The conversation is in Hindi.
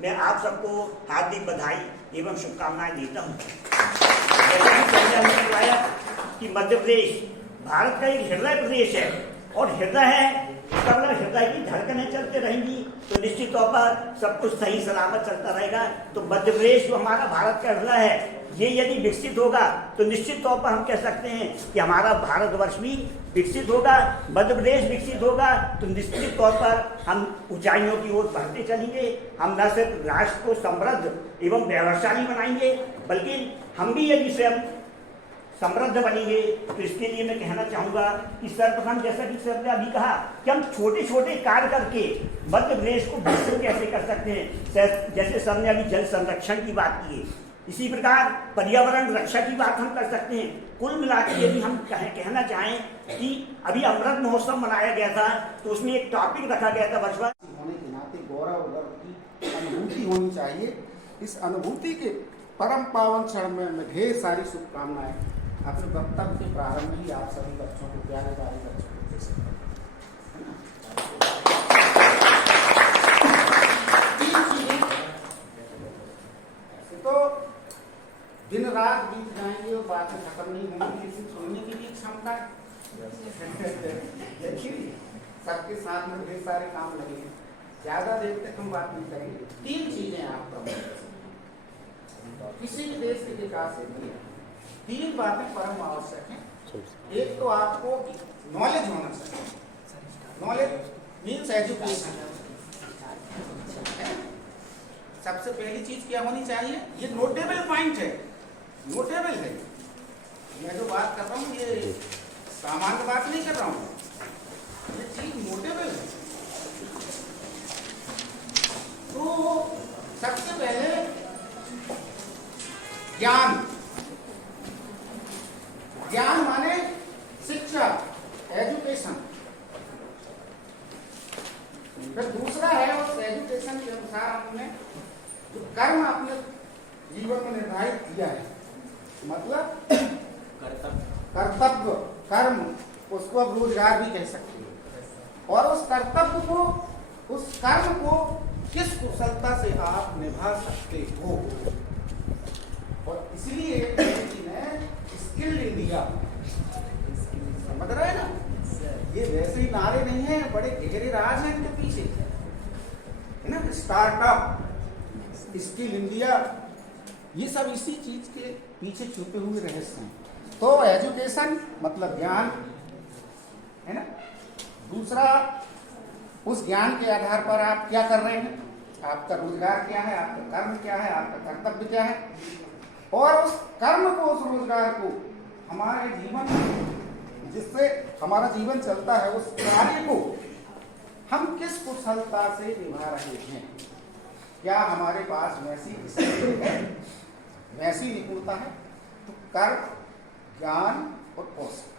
मैं आप सबको हार्दिक बधाई एवं शुभकामनाएं देता हूँ। जैसा कि संजय ने बताया कि मध्य प्रदेश भारत का एक हृदय प्रदेश है, और हृदय है इसका मतलब हृदय की धड़कनें चलते रहेंगी तो निश्चित तौर पर सब कुछ सही सलामत चलता रहेगा। तो मध्य प्रदेश जो हमारा भारत का हृदय है, ये यदि विकसित होगा तो निश्चित तौर पर हम कह सकते हैं कि हमारा भारतवर्ष भी विकसित होगा। मध्य प्रदेश विकसित होगा तो निश्चित तौर पर हम ऊंचाइयों की ओर बढ़ते चलेंगे। हम न सिर्फ राष्ट्र को समृद्ध एवं वैभवशाली बनाएंगे, बल्कि हम भी यदि स्वयं समृद्ध बनेंगे तो इसके लिए मैं कहना चाहूँगा कि सर्वप्रथम, जैसा कि सर ने अभी कहा, कि हम छोटे छोटे कार्य करके मध्य प्रदेश को विकसित कैसे कर सकते हैं। जैसे सर ने अभी जल संरक्षण की बात की है, इसी प्रकार पर्यावरण रक्षा की बात हम कर सकते हैं। कुल मिलाकर यदि हम कहना चाहें कि अभी अमृत महोत्सव मनाया गया था तो उसमें एक टॉपिक रखा गया था वर्षभर होने के नाते गौरव और गर्व की अनुभूति होनी चाहिए। इस अनुभूति के परम पावन क्षण में ढेर सारी शुभकामनाएं। अपने वक्तव्य के प्रारंभ में ही आप सभी बच्चों को, प्यारे प्यारे बच्चों को दे सकते हैं, तो दिन रात बीत जाएंगे और बातें खत्म नहीं होंगी, लेकिन सुनने की भी क्षमता सबके साथ में ढेर सारे काम लगे हैं। ज्यादा देर तक हम बात नहीं करेंगे। 3 चीजें आपका किसी भी देश के विकास के लिए 3 बातें परम आवश्यक हैं। एक तो आपको नॉलेज होना चाहिए। Knowledge means education. सबसे पहली चीज क्या होनी चाहिए? ये नोटेबल पॉइंट है, नोटेबल है। मैं जो बात कर रहा हूँ ये सामान्य बात नहीं कर रहा हूँ, ये चीज नोटेबल है। तो सबसे पहले ज्ञान। ज्ञान माने शिक्षा, एजुकेशन। फिर दूसरा है उस एजुकेशन के अनुसार हमने जो कर्म अपने जीवन में निर्धारित किया है, मतलब कर्तव्य, कर्म, उसको अब रोजगार भी कह सकते हैं। और उस कर्तव्य को, उस कर्म को किस कुशलता से आप निभा सकते हो। और इसलिए स्किल्ड इंडिया, समझ रहे हैं ना? ये वैसे ही नारे नहीं है, बड़े गहरे राज हैं इनके पीछे, है ना? स्टार्टअप, स्किल इंडिया, ये सब इसी चीज के पीछे छुपे हुए रहस्य हैं। तो एजुकेशन मतलब ज्ञान, है ना? दूसरा, उस ज्ञान के आधार पर आप क्या कर रहे हैं, आपका रोजगार क्या है, आपका कर्म क्या है, आपका कर्तव्य क्या है, और उस कर्म को, उस रोजगार को हमारे जीवन में, जिससे हमारा जीवन चलता है, उस कार्य को हम किस कुशलता से निभा रहे हैं। क्या हमारे पास वैसी स्थिति है, वैसी निपुणता है? तो कर्म, ज्ञान और कौशल,